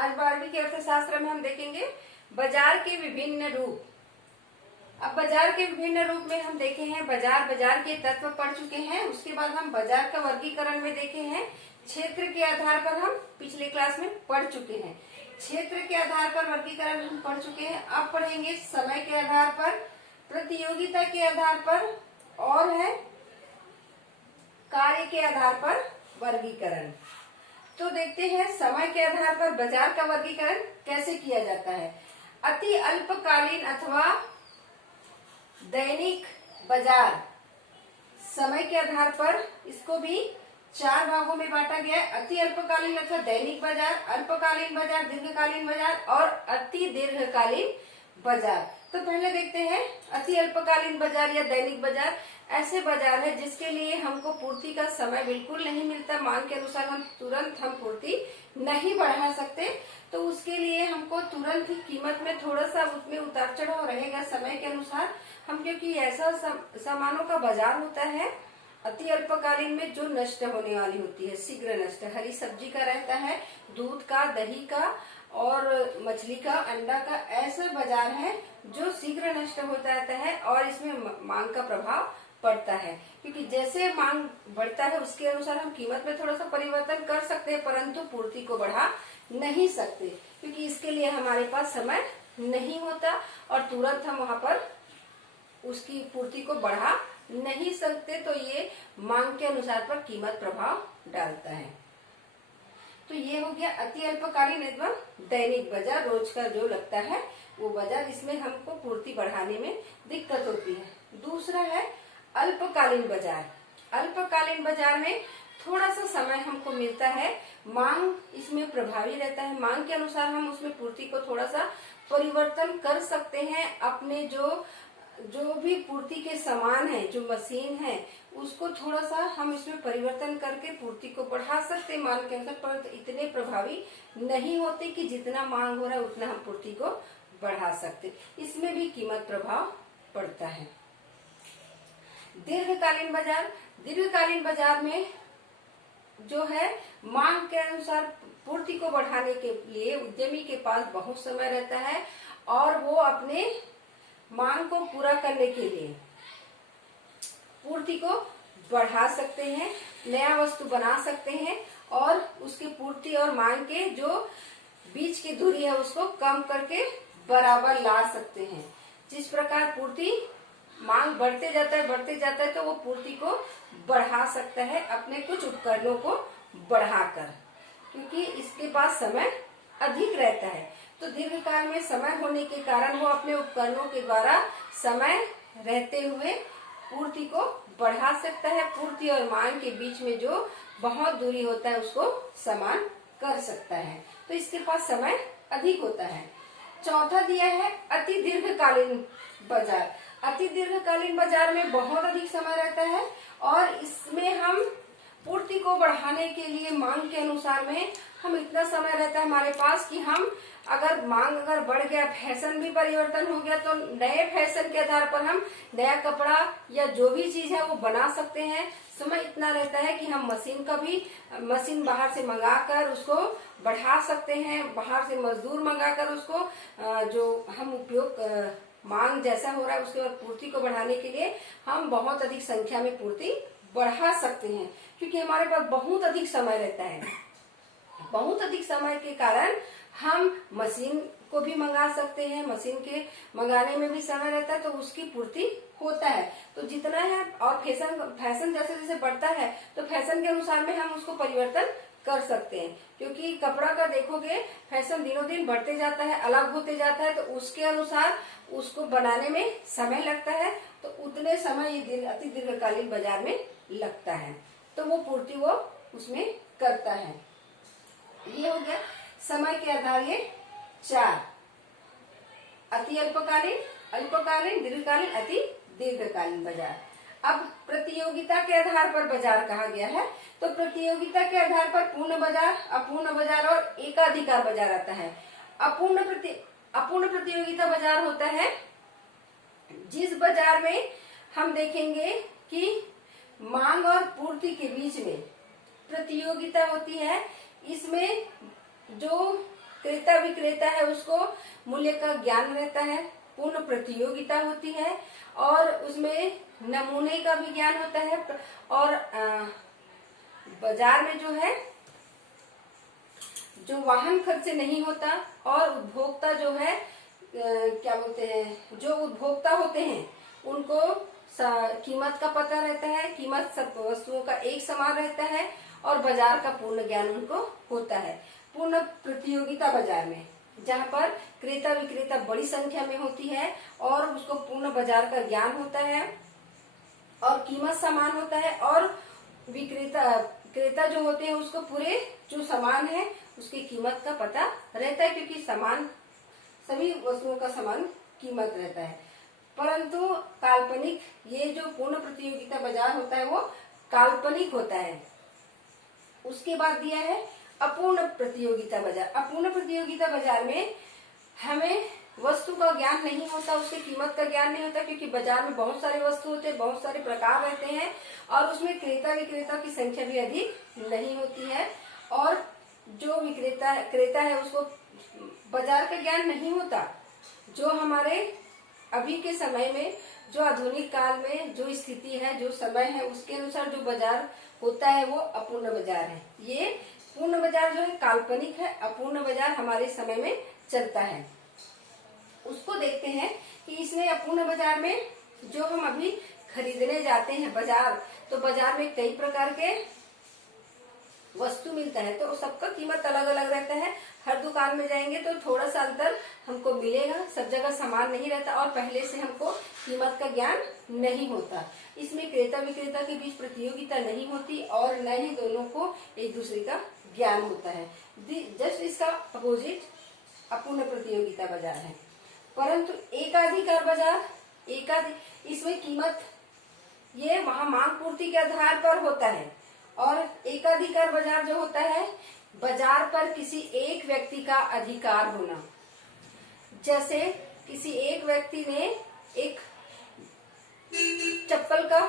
आज 12वीं के अर्थशास्त्र में हम देखेंगे बाजार के विभिन्न रूप। अब बाजार के विभिन्न रूप में हम देखे हैं बाजार के तत्व पढ़ चुके हैं। उसके बाद हम बाजार का वर्गीकरण में देखे हैं। क्षेत्र के आधार पर हम पिछले क्लास में पढ़ चुके हैं। क्षेत्र के आधार पर वर्गीकरण हम पढ़ चुके हैं। अब पढ़ेंगे समय के आधार पर, प्रतियोगिता के आधार पर और है कार्य के आधार पर वर्गीकरण। तो देखते हैं समय के आधार पर बाजार का वर्गीकरण कैसे किया जाता है। अति अल्पकालीन अथवा दैनिक बाजार, समय के आधार पर इसको भी 4 भागों में बांटा गया है। अति अल्पकालीन अथवा दैनिक बाजार, अल्पकालीन बाजार, दीर्घकालीन बाजार और अति दीर्घकालीन बाजार। तो पहले देखते हैं अति अल्पकालीन बाजार या दैनिक बाजार। ऐसे बाजार है जिसके लिए हमको पूर्ति का समय बिल्कुल नहीं मिलता, मांग के अनुसार हम तुरंत पूर्ति नहीं बढ़ा सकते। तो उसके लिए हमको तुरंत ही कीमत में थोड़ा सा उसमें उतार चढ़ाव रहेगा समय के अनुसार। हम क्योंकि ऐसा सामानों का बाजार होता है अति अल्पकालीन में जो नष्ट होने वाली होती है, शीघ्र नष्ट, हरी सब्जी का रहता है, दूध का, दही का और मछली का, अंडा का, ऐसा बाजार है जो शीघ्र नष्ट होता रहता है और इसमें मांग का प्रभाव पड़ता है। क्योंकि जैसे मांग बढ़ता है उसके अनुसार हम कीमत में थोड़ा सा परिवर्तन कर सकते हैं, परंतु पूर्ति को बढ़ा नहीं सकते क्योंकि इसके लिए हमारे पास समय नहीं होता और तुरंत हम वहां पर उसकी पूर्ति को बढ़ा नहीं सकते। तो ये मांग के अनुसार पर कीमत प्रभाव डालता है। तो ये हो गया अति अल्पकालीन एवं दैनिक बाजार, रोज का जो लगता है वो बाजार, इसमें हमको पूर्ति बढ़ाने में दिक्कत होती है। दूसरा है अल्पकालीन बाजार। अल्पकालीन बाजार में थोड़ा सा समय हमको मिलता है, मांग इसमें प्रभावी रहता है, मांग के अनुसार हम उसमें पूर्ति को थोड़ा सा परिवर्तन कर सकते हैं। अपने जो भी पूर्ति के सामान है, जो मशीन है, उसको थोड़ा सा हम इसमें परिवर्तन करके पूर्ति को बढ़ा सकते हैं मांग के अनुसार, परंतु इतने प्रभावी नहीं होते कि जितना मांग हो रहा है उतना हम पूर्ति को बढ़ा सकते। इसमें भी कीमत प्रभाव पड़ता है। दीर्घकालीन बाजार, दीर्घकालीन बाजार में जो है मांग के अनुसार पूर्ति को बढ़ाने के लिए उद्यमी के पास बहुत समय रहता है और वो अपने मांग को पूरा करने के लिए पूर्ति को बढ़ा सकते हैं, नया वस्तु बना सकते हैं और उसकी पूर्ति और मांग के जो बीच की दूरी है उसको कम करके बराबर ला सकते हैं। जिस प्रकार पूर्ति मांग बढ़ते जाता है तो वो पूर्ति को बढ़ा सकता है अपने कुछ उपकरणों को बढ़ाकर, क्योंकि इसके पास समय अधिक रहता है। तो दीर्घकाल में समय होने के कारण वो अपने उपकरणों के द्वारा समय रहते हुए पूर्ति को बढ़ा सकता है। पूर्ति और मांग के बीच में जो बहुत दूरी होता है उसको समान कर सकता है, तो इसके पास समय अधिक होता है। चौथा दिया है अति दीर्घकालीन बाजार। अति दीर्घकालीन बाजार में बहुत अधिक समय रहता है और इसमें हम पूर्ति को बढ़ाने के लिए मांग के अनुसार में हम इतना समय रहता है हमारे पास कि हम मांग अगर बढ़ गया, फैशन भी परिवर्तन हो गया, तो नए फैशन के आधार पर हम नया कपड़ा या जो भी चीज है वो बना सकते हैं। समय इतना रहता है कि हम मशीन बाहर से मंगाकर उसको बढ़ा सकते हैं, बाहर से मजदूर मंगाकर उसको जो हम उपयोग मांग जैसा हो रहा है उसके बाद पूर्ति को बढ़ाने के लिए हम बहुत अधिक संख्या में पूर्ति बढ़ा सकते हैं, क्योंकि हमारे पास बहुत अधिक समय रहता है। बहुत अधिक समय के कारण हम मशीन को भी मंगा सकते हैं, मशीन के मंगाने में भी समय रहता है तो उसकी पूर्ति होता है। तो जितना है और फैशन जैसे जैसे बढ़ता है तो फैशन के अनुसार में हम उसको परिवर्तन कर सकते हैं, क्योंकि कपड़ा का देखोगे फैशन दिनों दिन बढ़ते जाता है, अलग होते जाता है, तो उसके अनुसार उसको बनाने में समय लगता है, तो उतने समय ये अति दीर्घकालीन बाजार में लगता है, तो वो पूर्ति वो उसमें करता है। ये हो गया समय के आधार ये 4, अति अल्पकालीन, अल्पकालीन, दीर्घकालीन, अति दीर्घकालीन बाजार। अब प्रतियोगिता के आधार पर बाजार कहा गया है, तो प्रतियोगिता के आधार पर पूर्ण बाजार, अपूर्ण बाजार और एकाधिकार बाजार आता है। अपूर्ण प्रतियोगिता बाजार होता है जिस बाजार में हम देखेंगे कि मांग और पूर्ति के बीच में प्रतियोगिता होती है। इसमें जो क्रेता विक्रेता है उसको मूल्य का ज्ञान रहता है, पूर्ण प्रतियोगिता होती है और उसमें नमूने का भी ज्ञान होता है और बाजार में जो है जो वाहन खर्च नहीं होता और उपभोक्ता जो है क्या बोलते हैं, जो उपभोक्ता होते हैं उनको कीमत का पता रहता है, कीमत सब वस्तुओं का एक समान रहता है और बाजार का पूर्ण ज्ञान उनको होता है। पूर्ण प्रतियोगिता बाजार में जहाँ पर क्रेता विक्रेता बड़ी संख्या में होती है और उसको पूर्ण बाजार का ज्ञान होता है और कीमत समान होता है और क्रेता जो होते हैं उसको पूरे जो सामान है उसकी कीमत का पता रहता है, क्योंकि सभी वस्तुओं का समान कीमत रहता है। परंतु काल्पनिक ये जो पूर्ण प्रतियोगिता बाजार होता है वो काल्पनिक होता है। उसके बाद दिया है अपूर्ण प्रतियोगिता बाजार। अपूर्ण प्रतियोगिता बाजार में हमें वस्तु का ज्ञान नहीं होता, उसकी कीमत का ज्ञान नहीं होता, क्योंकि बाजार में बहुत सारे वस्तु होते हैं, बहुत सारे प्रकार रहते हैं और उसमें क्रेता विक्रेता की संख्या भी अधिक नहीं होती है और जो क्रेता है उसको बाजार का ज्ञान नहीं होता। जो हमारे अभी के समय में जो आधुनिक काल में जो स्थिति है, जो समय है, उसके अनुसार जो बाजार होता है वो अपूर्ण बाजार है। ये पूर्ण बाजार जो है काल्पनिक है, अपूर्ण बाजार हमारे समय में चलता है। उसको देखते हैं कि इसमें अपूर्ण बाजार में जो हम अभी खरीदने जाते हैं बाजार, तो बाजार में कई प्रकार के वस्तु मिलता है तो सबका कीमत अलग अलग रहता है। हर दुकान में जाएंगे तो थोड़ा सा अंतर हमको मिलेगा, सब जगह समान नहीं रहता और पहले से हमको कीमत का ज्ञान नहीं होता। इसमें क्रेता विक्रेता के बीच प्रतियोगिता नहीं होती और न ही दोनों को एक दूसरे का ज्ञान होता है। जस्ट इसका अपोजिट अपूर्ण प्रतियोगिता बाजार है। परंतु एकाधिकार बाजार, इसमें कीमत ये वहां मांग पूर्ति के आधार पर होता है और एकाधिकार बाजार जो होता है बाजार पर किसी एक व्यक्ति का अधिकार होना। जैसे किसी एक व्यक्ति ने एक चप्पल का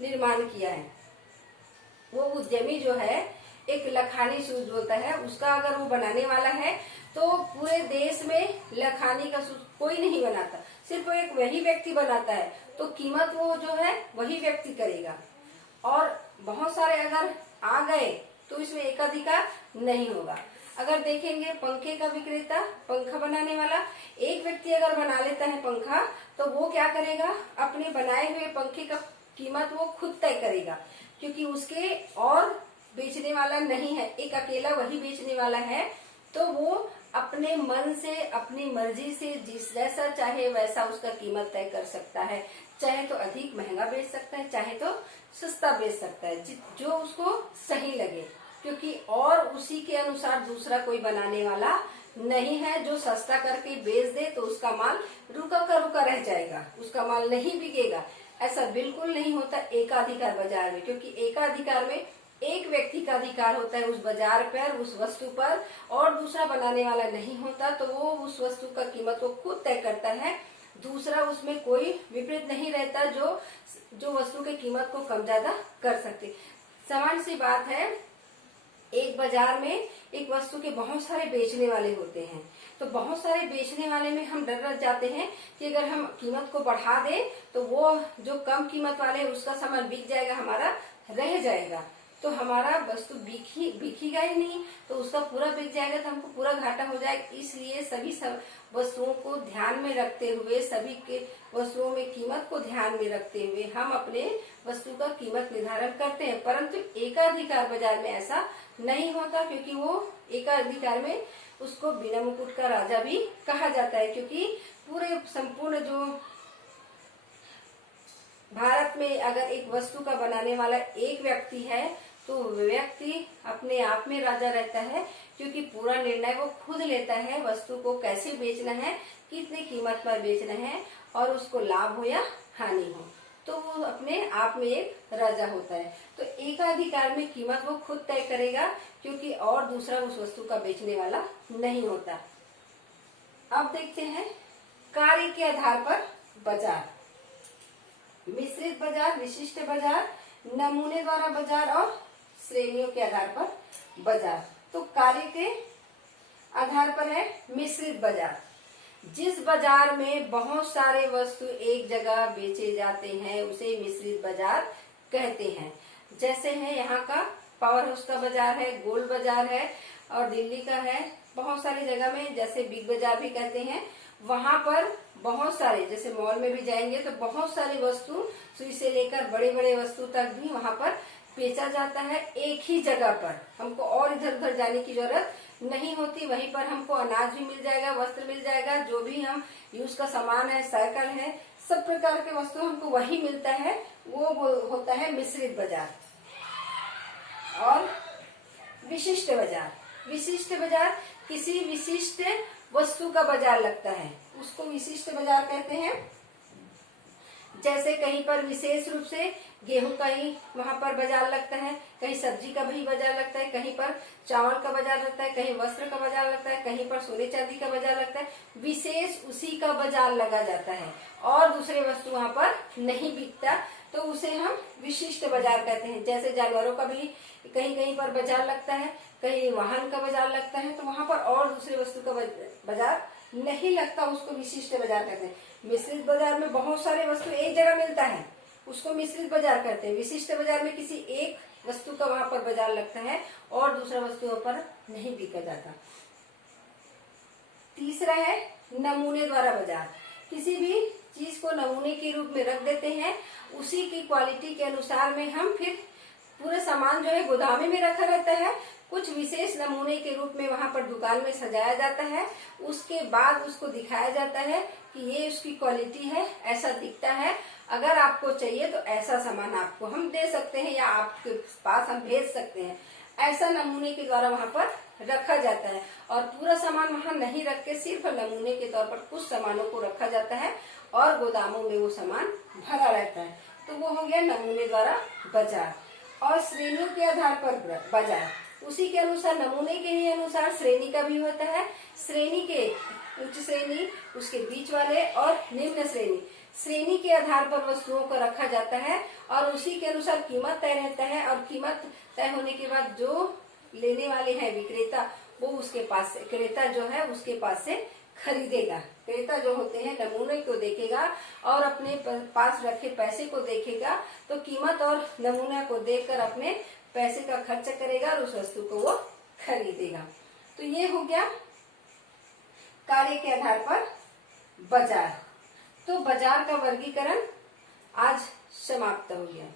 निर्माण किया है, वो उद्यमी जो है एक लखानी शूज होता है, उसका अगर वो बनाने वाला है तो पूरे देश में लखानी का शूज कोई नहीं बनाता, सिर्फ एक वही व्यक्ति बनाता है, तो कीमत वो जो है वही व्यक्ति करेगा। और बहुत सारे अगर आ गए तो इसमें एकाधिकार नहीं होगा। अगर देखेंगे पंखे का विक्रेता, पंखा बनाने वाला, एक व्यक्ति अगर बना लेता है पंखा तो वो क्या करेगा, अपने बनाए हुए पंखे का कीमत वो खुद तय करेगा, क्योंकि उसके और बेचने वाला नहीं है, एक अकेला वही बेचने वाला है। तो वो अपने मन से, अपनी मर्जी से जिस जैसा चाहे वैसा उसका कीमत तय कर सकता है। चाहे तो अधिक महंगा बेच सकता है, चाहे तो सस्ता बेच सकता है, जो उसको सही लगे, क्योंकि और उसी के अनुसार दूसरा कोई बनाने वाला नहीं है। जो सस्ता करके बेच दे तो उसका माल रुका का रुका रह जाएगा, उसका माल नहीं बिकेगा। ऐसा बिल्कुल नहीं होता एकाधिकार बाजार में, क्योंकि एकाधिकार में एक व्यक्ति का अधिकार होता है उस बाजार पर, उस वस्तु पर, और दूसरा बनाने वाला नहीं होता। तो वो उस वस्तु का कीमत को खुद तय करता है, दूसरा उसमें कोई विपरीत नहीं रहता जो वस्तु की कीमत को कम ज्यादा कर सकते। सामान्य सी बात है, एक बाजार में एक वस्तु के बहुत सारे बेचने वाले होते हैं, तो बहुत सारे बेचने वाले में हम डर जाते हैं कि अगर हम कीमत को बढ़ा दें तो वो जो कम कीमत वाले उसका सामान बिक जाएगा, हमारा रह जाएगा, तो हमारा वस्तु बिकेगा ही नहीं, तो उसका पूरा बिक जाएगा तो हमको पूरा घाटा हो जाएगा। इसलिए सभी वस्तुओं को ध्यान में रखते हुए, सभी के वस्तुओं में कीमत को ध्यान में रखते हुए हम अपने वस्तु का कीमत निर्धारण करते हैं। परंतु एकाधिकार बाजार में ऐसा नहीं होता, क्योंकि वो एकाधिकार में उसको बिना मुकुट का राजा भी कहा जाता है, क्योंकि पूरे संपूर्ण जो भारत में अगर एक वस्तु का बनाने वाला एक व्यक्ति है तो व्यक्ति अपने आप में राजा रहता है, क्योंकि पूरा निर्णय वो खुद लेता है, वस्तु को कैसे बेचना है, कितने कीमत पर बेचना है और उसको लाभ हो या हानि हो, तो वो अपने आप में एक राजा होता है। तो एकाधिकार में कीमत वो खुद तय करेगा, क्योंकि और दूसरा उस वस्तु का बेचने वाला नहीं होता। अब देखते हैं कार्य के आधार पर बाजार, मिश्रित बाजार, विशिष्ट बाजार, नमूने द्वारा बाजार और श्रेणियों के आधार पर बाजार। तो कार्य के आधार पर है मिश्रित बाजार। जिस बाजार में बहुत सारे वस्तु एक जगह बेचे जाते हैं उसे मिश्रित बाजार कहते हैं। जैसे है यहाँ का पावर हाउस का बाजार है, गोल्ड बाजार है, और दिल्ली का है, बहुत सारी जगह में जैसे बिग बाजार भी कहते हैं। वहां पर बहुत सारे, जैसे मॉल में भी जाएंगे तो बहुत सारी वस्तु सुई से लेकर बड़े बड़े वस्तु तक भी वहां पर बेचा जाता है एक ही जगह पर। हमको और इधर उधर जाने की जरूरत नहीं होती। वहीं पर हमको अनाज भी मिल जाएगा, वस्त्र मिल जाएगा, जो भी हम यूज का सामान है, साइकिल है, सब प्रकार के वस्तु हमको वही मिलता है। वो होता है मिश्रित बाजार। और विशिष्ट बाजार, विशिष्ट बाजार किसी विशिष्ट वस्तु का बाजार लगता है, उसको विशिष्ट बाजार कहते हैं। जैसे कहीं पर विशेष रूप से गेहूं का ही वहां पर बाजार लगता है, कहीं सब्जी का भी बाजार लगता है, कहीं पर चावल का बाजार लगता है, कहीं वस्त्र का बाजार लगता है, कहीं पर सोने चांदी का बाजार लगता है। विशेष उसी का बाजार लगा जाता है और दूसरे वस्तु वहां पर नहीं बिकता, तो उसे हम विशिष्ट बाजार कहते हैं। जैसे जानवरों का भी कहीं कहीं पर बाजार लगता है, कहीं वाहन का बाजार लगता है, तो वहां पर और दूसरे वस्तु का बाजार नहीं लगता, उसको विशिष्ट बाजार कहते हैं। मिश्रित बाजार में बहुत सारे वस्तु एक जगह मिलता है, उसको मिश्रित बाजार कहते हैं। विशिष्ट बाजार में किसी एक वस्तु का वहां पर बाजार लगता है और दूसरा वस्तु पर नहीं बिका जाता। तीसरा है नमूने द्वारा बाजार। किसी भी चीज को नमूने के रूप में रख देते हैं, उसी की क्वालिटी के अनुसार में हम फिर पूरा सामान जो है गोदामे में रखा रहता है, कुछ विशेष नमूने के रूप में वहां पर दुकान में सजाया जाता है। उसके बाद उसको दिखाया जाता है कि ये उसकी क्वालिटी है, ऐसा दिखता है, अगर आपको चाहिए तो ऐसा सामान आपको हम दे सकते हैं या आपके पास हम भेज सकते हैं। ऐसा नमूने के द्वारा वहां पर रखा जाता है और पूरा सामान वहां नहीं रख के सिर्फ नमूने के तौर पर कुछ सामानों को रखा जाता है और गोदामों में वो सामान भरा रहता है। तो वो हो गया नमूने द्वारा बाजार। और श्रेणियों के आधार पर बाजार, उसी के अनुसार नमूने के ही अनुसार श्रेणी का भी होता है। श्रेणी के उच्च श्रेणी, उसके बीच वाले और निम्न श्रेणी, श्रेणी के आधार पर वस्तुओं को रखा जाता है और उसी के अनुसार कीमत तय रहता है। और कीमत तय होने के बाद जो लेने वाले हैं विक्रेता, वो उसके पास से, क्रेता जो है उसके पास से खरीदेगा। क्रेता जो होते हैं नमूने को देखेगा और अपने पास रखे पैसे को देखेगा, तो कीमत और नमूना को देखकर अपने पैसे का खर्च करेगा और उस वस्तु को वो खरीदेगा। तो ये हो गया कार्य के आधार पर बाजार। तो बाजार का वर्गीकरण आज समाप्त हो गया।